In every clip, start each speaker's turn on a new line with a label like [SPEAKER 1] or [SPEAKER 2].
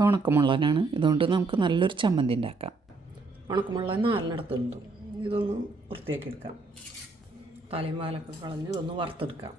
[SPEAKER 1] ഉണക്കമുള്ളനാണ്. ഇതുകൊണ്ട് നമുക്ക് നല്ലൊരു ചമ്മന്തി ഉണ്ടാക്കാം.
[SPEAKER 2] ഉണക്കമുള്ള നാലിനടുത്തുണ്ട് ഇതൊന്ന് വൃത്തിയാക്കി എടുക്കാം. തലയും വാലൊക്കെ കളഞ്ഞ് ഇതൊന്ന് വറുത്തെടുക്കാം.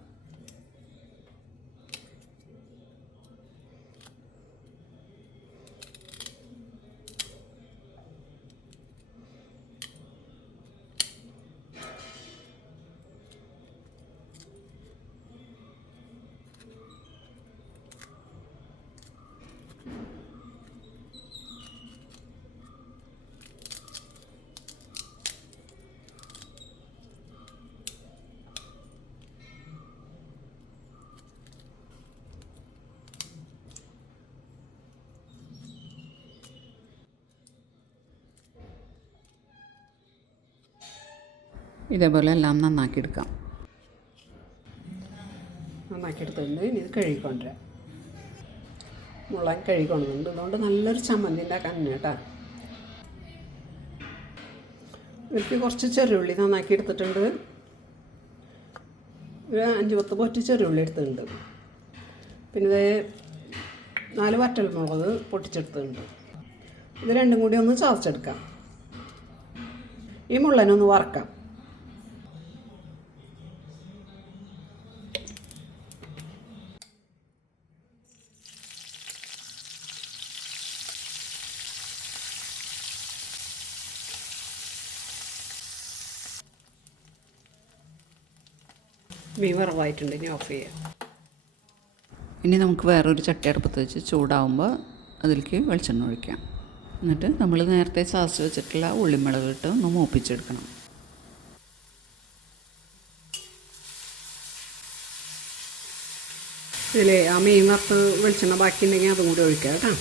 [SPEAKER 1] ഇതേപോലെ എല്ലാം നന്നാക്കി എടുക്കാം
[SPEAKER 2] നന്നാക്കി എടുത്തിട്ടുണ്ട് ഇനി ഇത് കഴുകിക്കൊണ്ടുവരാം. മുളക് കഴുകിക്കൊണ്ടുണ്ട് അതുകൊണ്ട് നല്ലൊരു ചമ്മന്തി ഉണ്ടാക്കാൻ തന്നെ കേട്ടോ. എനിക്ക് കുറച്ച് ചെറുള്ളി നന്നാക്കി എടുത്തിട്ടുണ്ട് ഒരു അഞ്ച് പത്ത് പൊറ്റ് ചെറുള്ളി എടുത്തിട്ടുണ്ട്. പിന്നെ ഇത് നാല് വറ്റൽ മുളക് പൊട്ടിച്ചെടുത്തിട്ടുണ്ട്. ഇത് രണ്ടും കൂടി ഒന്ന് ചതച്ചെടുക്കാം. ഈ മുള്ളനൊന്ന് വറക്കാം. മീൻ വറവായിട്ടുണ്ട് ഇനി ഓഫ് ചെയ്യാം.
[SPEAKER 1] ഇനി നമുക്ക് വേറൊരു ചട്ടി അടുപ്പത്ത് വെച്ച് ചൂടാവുമ്പോൾ അതിലേക്ക് വെളിച്ചെണ്ണ ഒഴിക്കാം. എന്നിട്ട് നമ്മൾ നേരത്തെ സാസ് വെച്ചിട്ടുള്ള ഉള്ളിമുളക് ഇട്ട് ഒന്ന് മൂപ്പിച്ചെടുക്കണം.
[SPEAKER 2] ഇതിലേ ആ മീൻ വറുത്ത് വെളിച്ചെണ്ണ ബാക്കി ഉണ്ടെങ്കിൽ അതും കൂടി ഒഴിക്കാം കേട്ടോ.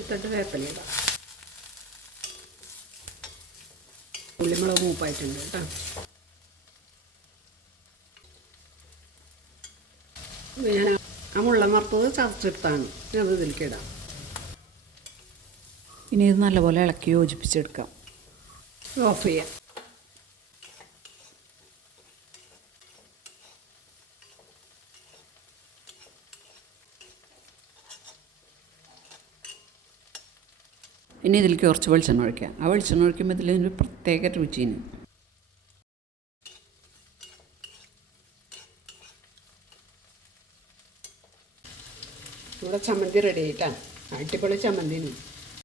[SPEAKER 2] ഇട്ടിട്ട് വേപ്പലില്ല ഉള്ളിമുളക് മൂപ്പായിട്ടുണ്ട് കേട്ടോ. ഞാൻ ആ മുള്ള മറത്തത് ചതച്ചെടുത്താണ്. ഞാൻ അത് ഇതിലേക്ക് ഇടാം.
[SPEAKER 1] ഇനി ഇത് നല്ലപോലെ ഇളക്കി യോജിപ്പിച്ചെടുക്കാം.
[SPEAKER 2] ഓഫ് ചെയ്യാം.
[SPEAKER 1] ഇനി ഇതിലേക്ക് കുറച്ച് വെളിച്ചെണ്ണ ഒഴിക്കുക ആ വെളിച്ചെണ്ണ ഒഴിക്കുമ്പോൾ ഇതിലൊരു പ്രത്യേക രുചിയാണ്
[SPEAKER 2] ഇവിടെ ചമ്മന്തി റെഡി ആയിട്ടാണ്. അടിപൊളി ചമ്മന്തിനും